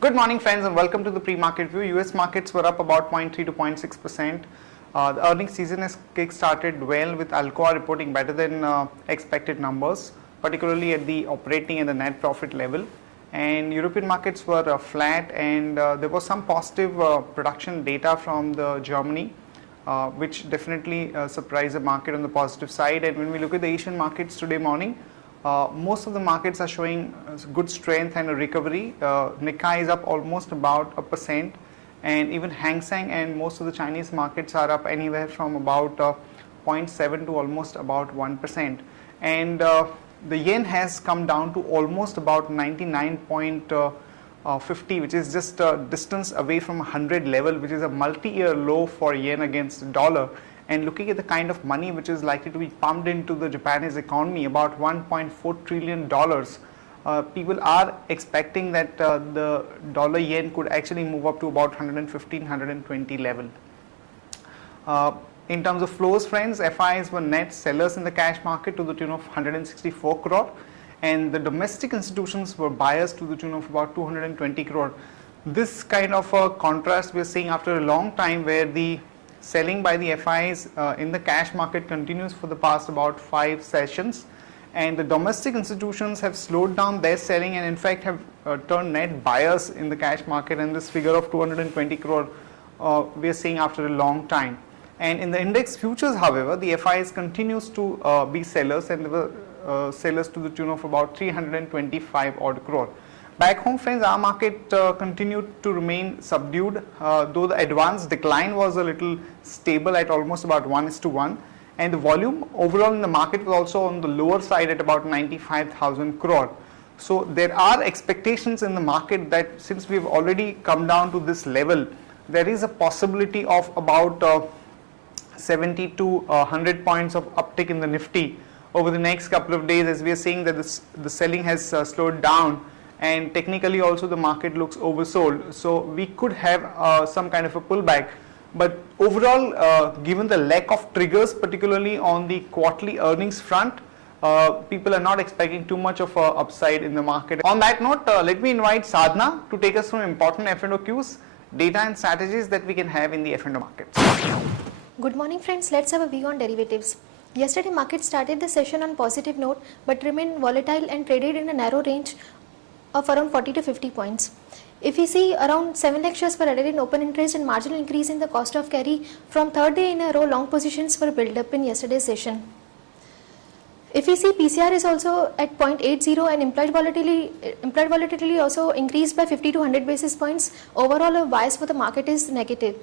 Good morning, friends, and welcome to the pre-market view. US markets were up about 0.3 to 0.6%. The earnings season has kick-started well, with Alcoa reporting better than expected numbers, particularly at the operating and the net profit level. And European markets were flat, and there was some positive production data from the Germany, which definitely surprised the market on the positive side. And when we look at the Asian markets today morning, most of the markets are showing good strength and a recovery. Nikkei is up almost about 1%, and even Hang Seng and most of the Chinese markets are up anywhere from about 0.7 to almost about 1%. And the yen has come down to almost about 99.50, which is just a distance away from 100 level, which is a multi-year low for yen against the dollar. And looking at the kind of money which is likely to be pumped into the Japanese economy, about $1.4 trillion, people are expecting that the dollar yen could actually move up to about 115, 120 level. In terms of flows, friends, FIs were net sellers in the cash market to the tune of 164 crore, and the domestic institutions were buyers to the tune of about 220 crore. This kind of a contrast we are seeing after a long time, where the selling by the FIs in the cash market continues for the past about 5 sessions, and the domestic institutions have slowed down their selling and in fact have turned net buyers in the cash market, and this figure of 220 crore we are seeing after a long time. And in the index futures, however, the FIs continues to be sellers, and they were sellers to the tune of about 325 odd crore. Back home, friends, our market continued to remain subdued, though the advanced decline was a little stable at almost about 1:1, and the volume overall in the market was also on the lower side at about 95,000 crore. So there are expectations in the market that since we have already come down to this level, there is a possibility of about 70 to 100 points of uptick in the Nifty over the next couple of days, as we are seeing that the selling has slowed down, and technically also the market looks oversold. So we could have some kind of a pullback, but overall given the lack of triggers, particularly on the quarterly earnings front, people are not expecting too much of a upside in the market. On that note, let me invite Sadhna to take us through important F&O cues, data and strategies that we can have in the F&O markets. Good morning, friends. Let's have a view on derivatives. Yesterday market started the session on positive note but remained volatile and traded in a narrow range of around 40 to 50 points. If we see, around 7 lakh shares were added in open interest and marginal increase in the cost of carry from third day in a row, long positions were built up in yesterday's session. If we see, PCR is also at 0.80 and implied volatility also increased by 50 to 100 basis points. Overall, a bias for the market is negative.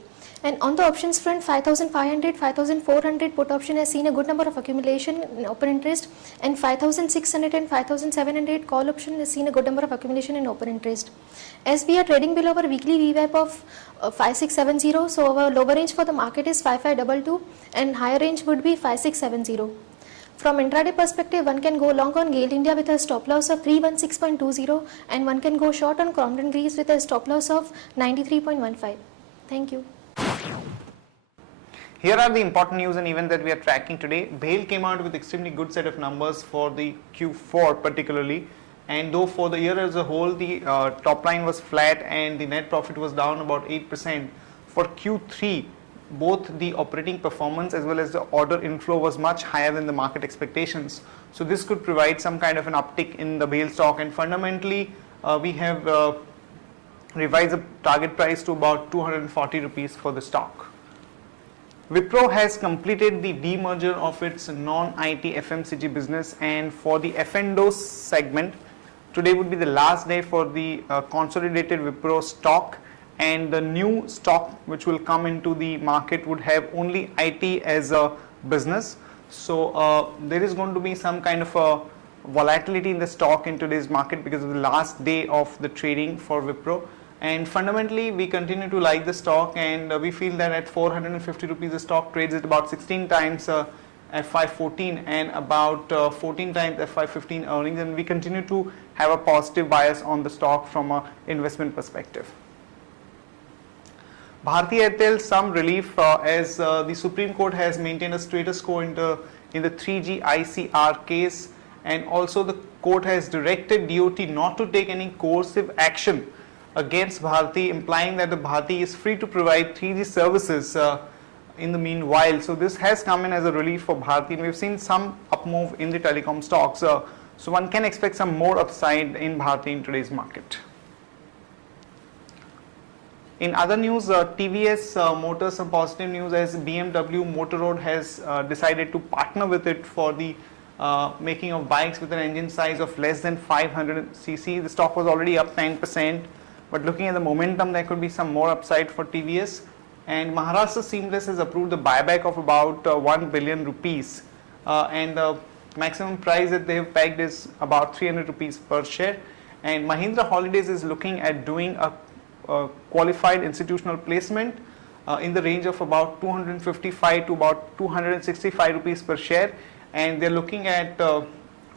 And on the options front, 5,500, 5,400 put option has seen a good number of accumulation in open interest, and 5,600 and 5,700 call option has seen a good number of accumulation in open interest. As we are trading below our weekly VWAP of 5670, so our lower range for the market is 5522 and higher range would be 5670. From intraday perspective, one can go long on GAIL India with a stop loss of 316.20, and one can go short on Crompton Greaves with a stop loss of 93.15. Thank you. Here are the important news and events that we are tracking today. BHAIL came out with extremely good set of numbers for the Q4 particularly, and though for the year as a whole the top line was flat and the net profit was down about 8%, for Q3 both the operating performance as well as the order inflow was much higher than the market expectations. So this could provide some kind of an uptick in the BHAIL stock, and fundamentally we have revised the target price to about 240 rupees for the stock. Wipro has completed the demerger of its non-IT FMCG business, and for the F&O segment, today would be the last day for the consolidated Wipro stock, and the new stock which will come into the market would have only IT as a business. So there is going to be some kind of a volatility in the stock in today's market because of the last day of the trading for Wipro. And fundamentally we continue to like the stock, and we feel that at 450 rupees the stock trades at about 16 times FY14 and about 14 times FY15 earnings, and we continue to have a positive bias on the stock from an investment perspective. Bharti Airtel, some relief as the Supreme Court has maintained a status quo in the 3G ICR case, and also the court has directed DOT not to take any coercive action against Bharti, implying that the Bharti is free to provide 3G services in the meanwhile. So this has come in as a relief for Bharti, and we've seen some up move in the telecom stocks. So one can expect some more upside in Bharti in today's market. In other news, TVS Motors, some positive news as BMW Motor Road has decided to partner with it for the making of bikes with an engine size of less than 500 cc. The stock was already up 10%, but looking at the momentum, there could be some more upside for TVS. And Maharashtra Seamless has approved the buyback of about 1 billion rupees, and the maximum price that they have pegged is about 300 rupees per share. And Mahindra Holidays is looking at doing a qualified institutional placement in the range of about 255 to about 265 rupees per share, and they're looking at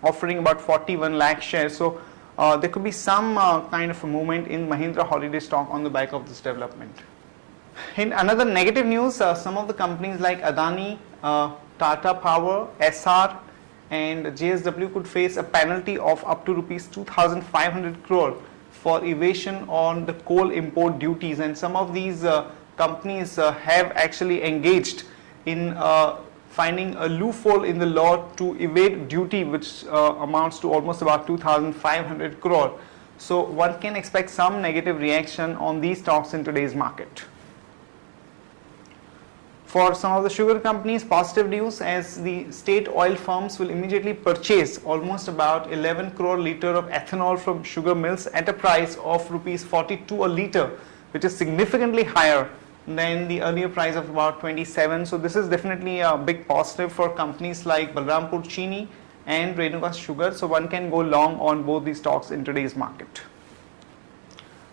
offering about 41 lakh shares. So there could be some kind of a movement in Mahindra Holiday stock on the back of this development. In another negative news, some of the companies like Adani, Tata Power, SR and JSW could face a penalty of up to rupees 2,500 crore for evasion on the coal import duties, and some of these companies have actually engaged in finding a loophole in the law to evade duty, which amounts to almost about 2,500 crore. So one can expect some negative reaction on these stocks in today's market. For some of the sugar companies, positive news as the state oil firms will immediately purchase almost about 11 crore litre of ethanol from sugar mills at a price of rupees 42 a litre, which is significantly higher than the earlier price of about 27. So this is definitely a big positive for companies like Balrampur Chini and Renuka Sugar. So one can go long on both these stocks in today's market.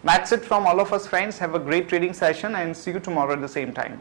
That's it from all of us, friends. Have a great trading session and see you tomorrow at the same time.